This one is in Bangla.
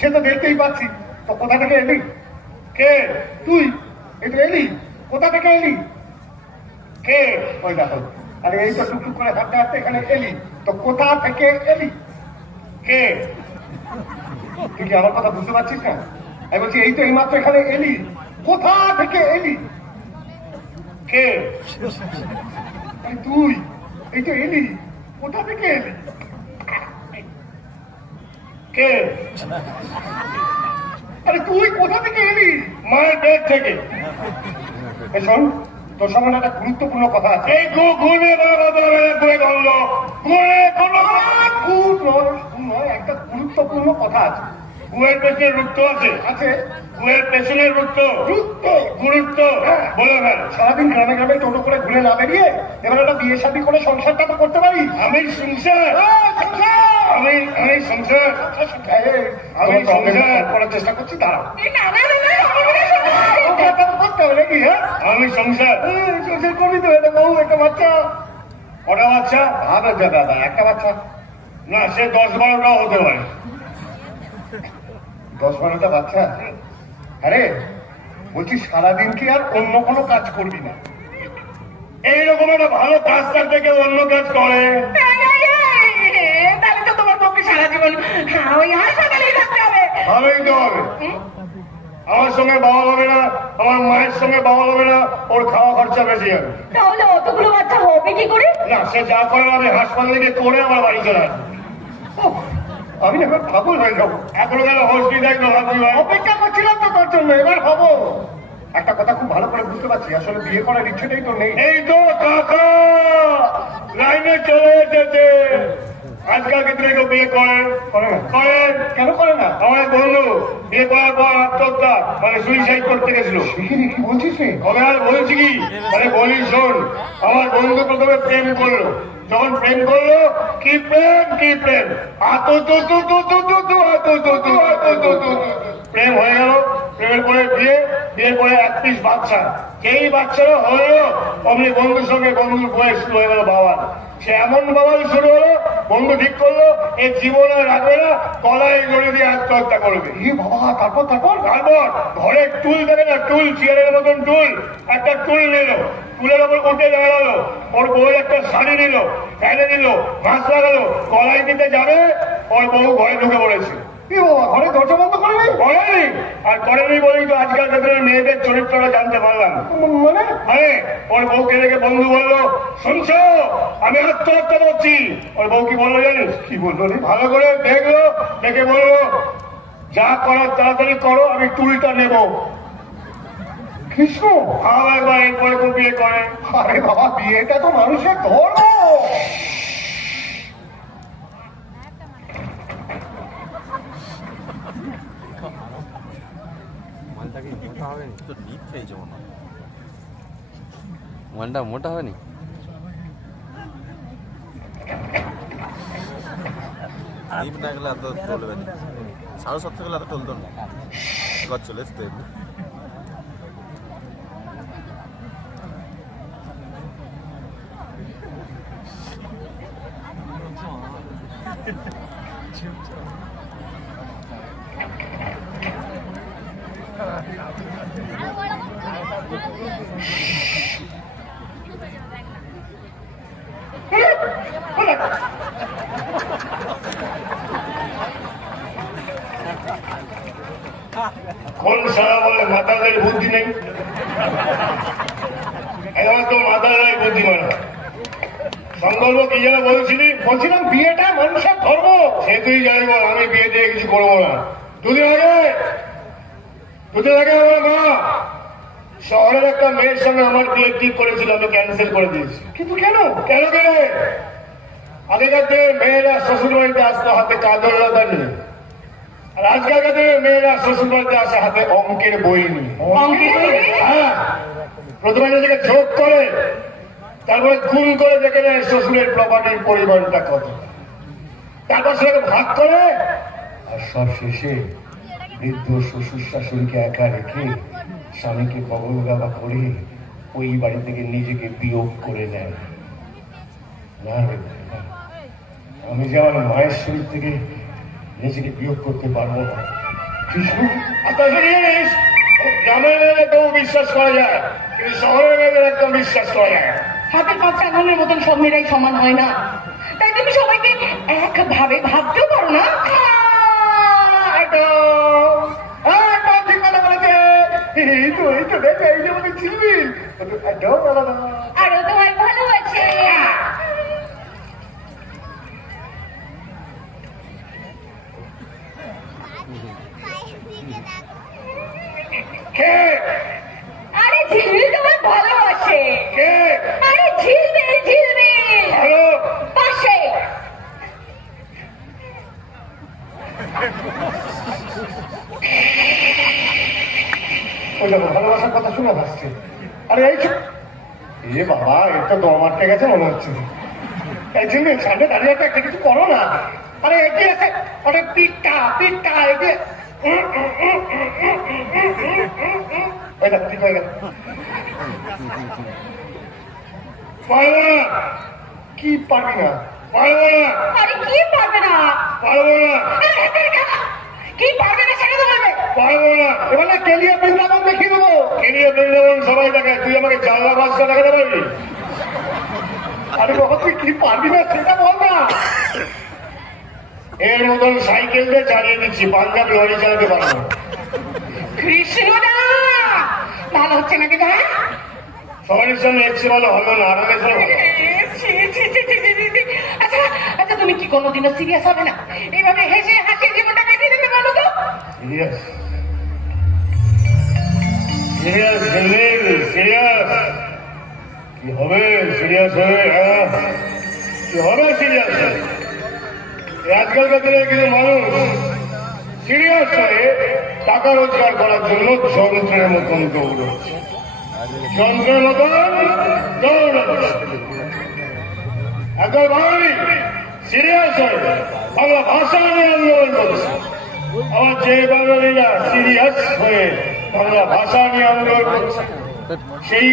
সে তো দেখতেই পাচ্ছি। তো কোথা থেকে এলি? কে তুই? এই তো এলি, কোথা থেকে এলি? কে? ওই দেখো, আরে এই তো টুকটুক করে হাঁটতে হাঁটতে এখানে এলি, তো কোথা থেকে এলি? কে? তুই কি আমার কথা বুঝতে পারছিস না? আমি বলছি এই তো এইমাত্র এখানে এলি, কোথা থেকে এলি? কে? তুই এই তো এলি, কোথা থেকে এলি? কে? আরে তুই কোথা থেকে এলি? মায়ের পেট থেকে। শোন, তোর সঙ্গে একটা গুরুত্বপূর্ণ কথা আছে। এই গুণে একটা গুরুত্বপূর্ণ কথা আছে। গুয়ের পেছনে রুক্ত আছে। আছে গুয়ের পেছনে রুক্ত রুক্ত গুরুত্ব বলে না। সারাদিন গ্রামে গ্রামে টোটো করে ঘুরে না বেরিয়ে এবার একটা বিয়ে শাদী করে সংসারটা তো করতে পারি। আমি সংসার আমি আমি সংসার আমি সংসার করার চেষ্টা করছি। দাঁড়াও, করতে হবে নাকি? হ্যাঁ, আমি সংসার সংসার করবি তো। এটা বউ, একটা বাচ্চা। কটা বাচ্চা? ভাবে দাদা, একটা বাচ্চা না, সে 10-12টাও হতে পারে। 10-12টা বাচ্চা? আরে বলছি সারাদিন কি আর অন্য কোনো কাজ করবি না? এইরকম একটা ভালো কাজ থাকতে কেউ অন্য কাজ করে? তাহলে তো তোমার পক্ষে সারা জীবন ওই হাসপাতালেই থাকতে হবে। ভালোই তো হবে। আমার সঙ্গে বাবা হবে না, আমার মায়ের সঙ্গে বাবা হবে না, ওর খাওয়া খরচা বেশি হবে। তাহলে অতগুলো বাচ্চা হবে কি করে? না, সে যা করে আমি হাসপাতালে গিয়ে করে আমার বাড়ি চলে আসবো। আমি এবার পাগল হয়ে যাবো। এখনো কেন হসপিটাল অপেক্ষা করছিলাম তো তোর জন্য, এবার হবো। একটা কথা খুব ভালো করে বুঝতে পারছি, আসলে বিয়ে করার ইচ্ছেটাই তো নেই। এই তো কাকা লাইনে চলে এসেছে। আজকাল ক্ষেত্রে কেউ বিয়ে করেন করেন কেন করে না? আমার বন্ধু বিয়ে করার পর আত্মহত্যা মানে সুইসাইড করতে গেছিল। কি বলছিস? কবে আর বলছি কি, মানে বলি শোন, আমার বন্ধু প্রথমে প্রেম করলো। যখন প্রেম করলো, কি প্রেম কি প্রেম, প্রেম হয়ে গেল। প্রেমের পরে বিয়ে, বিয়ের পরে 1 পিস বাচ্চা। যেই বাচ্চারা হলো অমনি বন্ধুর সঙ্গে বন্ধুর বয়স শুরু হয়ে গেল বাবার। সে এমন বাবাই শুরু হলো, বন্ধু ঠিক করলো এ জীবনে রাখবে না, গলায় জড়িয়ে দিয়ে আত্মহত্যা করবে। বাবা, তারপর তারপর তারপর ঘরে টুল থাকে না, টুল, চেয়ারের মতন টুল, একটা টুল নিল, টুলের ওপর উঠে দাঁড়ালো। ওর বউয়ের একটা শাড়ি নিল, ফেলে দিল, মাছ লাগালো, গলায় দিতে যাবে, ওর বউ ঘরে ঢুকে পড়েছে। ঘরে দরজা বন্ধ করেনি? করেনি। আর করেনি বলেই তো আজকাল মেয়েদের চরিত্রটা জানতে পারলাম। মানে হ্যাঁ, ওর বউকে দেখে বন্ধু বললো, শুনছো আমি আত্মহত্যা করছি। ওর বউ কি বললো জানিস? কি বললো? ভালো করে দেখলো, দেখে বললো যা করার তাড়াতাড়ি করো, আমি টুলটা নেব। কৃষ্ণ একবার এরপরে তো বিয়ে করে। আরে বাবা, বিয়েটা তো মানুষের ধর্ম। মালটা মোটা হয়নি। ডিপ না গেলে এত চলবে না, 7.5 গেলে এত চলতো না। এবার চলে এসতে কোন সারা বলে মাতালের বুদ্ধি নেই? এখন তো মাতালের বুদ্ধি মানে সংকল্প কি যেন বলছিলি? বলছিলাম বিয়েটা মানুষের ধর্ম। সে তুই যাই বল, আমি বিয়ে দিয়ে কিছু করবো না। দুদিন আগে আমার মা শহরের একটা মেয়ের সঙ্গে আমার বিয়ে ঠিক করেছিল, আমি ক্যান্সেল করে দিয়েছি। কিন্তু কেন? কেন কেন? আগেকার দিনে মেয়েরা শ্বশুর বাড়িতে আসতো হাতে কাজলতা নিয়ে, আর আজকালকার দিনে মেয়েরা শ্বশুর বাড়িতে আসে হাতে অঙ্কের বই নিয়ে। হ্যাঁ, প্রথমে নিজেকে যোগ করে, তারপরে গুণ করে দেখে নেয় শ্বশুরের প্রপার্টির পরিমাণটা কত, তারপর সেটাকে ভাগ করে, আর সব শেষে বৃদ্ধ শ্বশুর শাশুড়িকে একা রেখে স্বামীকে কবল গাবা করে ওই বাড়ি থেকে নিজেকে বিয়োগ করে নেয়। না রে, আমি যে আমার মায়ের শরীর থেকে নিজেকে বিয়োগ করতে পারবো না। কৃষ্ণ আর তাছাড়া জানিস, গ্রামের মেয়েদের কেউ বিশ্বাস করা যায়, কিন্তু শহরের মেয়েদের একদম বিশ্বাস করা যায় না। হাতের পাঁচটা আঙুলের মতন সব মেয়েরাই সমান হয় না, তাই তুমি সবাইকে একভাবে ভাবতেও পারো না। একদম ঠিক কথা বলেছে। এই তো দেখ, এই যে আমাকে চিনবি, একদম আলাদা। আরো তোমায় ভালোবাসে। কে আরে ঝিলমিল তোমায় ভালোবাসে। কে আরে ঝিলমিল ঝিলমিল ভালো পাশে। ওই দেখো ভালোবাসার কথা শুনে হাসছে। আরে এই এ বাবা, এটা দম আটকে গেছে মনে হচ্ছে। এই জন্য সামনে দাঁড়িয়ে একটা কিছু করো না। আরে এটি আছে, আরে পিঠটা পিঠটা এটি ওইটা ঠিক হয়ে গেল। পারবো না। কি পারবি না? পারবো না, আরে কি পারবে না? পারবো না, কি পারবে না সেটা তো বলবে। পারবো না। এবার না কেলিয়া বৃন্দাবন দেখিয়ে দেবো। কেলিয়া বৃন্দাবন সবাই দেখায়, তুই আমাকে জানলা বাসটা দেখাতে পারবি? আরে বাবা, তুই কি পারবি না সেটা বল না। এর মতন সাইকেল দিয়ে চালিয়ে দিচ্ছি, পাঞ্জাব লরি চালাতে পারবো। কৃষ্ণদা ভালো হচ্ছে নাকি? হ্যাঁ সবারই সামনে এসছে ভালো হলো না, আরামের সাথে ভালো। আচ্ছা আচ্ছা, তুমি কি কোনোদিনও সিরিয়াস হবে না? এইভাবে হেসে হাসি জীবনটা কাটিয়ে দেবে বলো তো? সিরিয়াস সিরিয়াস সিরিয়াস কি হবে? সিরিয়াস হয়ে কি হবে? সিরিয়াস আজকালকার দিনে কিছু মানুষ সিরিয়াস হয়ে টাকা রোজগার করার জন্য যন্ত্রের মতন দৌড়চ্ছে, যন্ত্রের মতন দৌড়চ্ছে। একবার বাঙালি সিরিয়াস হয়ে বাংলা ভাষা নিয়ে আন্দোলন করছে, আবার যে বাঙালিরা সিরিয়াস হয়ে বাংলা ভাষা নিয়ে আন্দোলন করছে সেই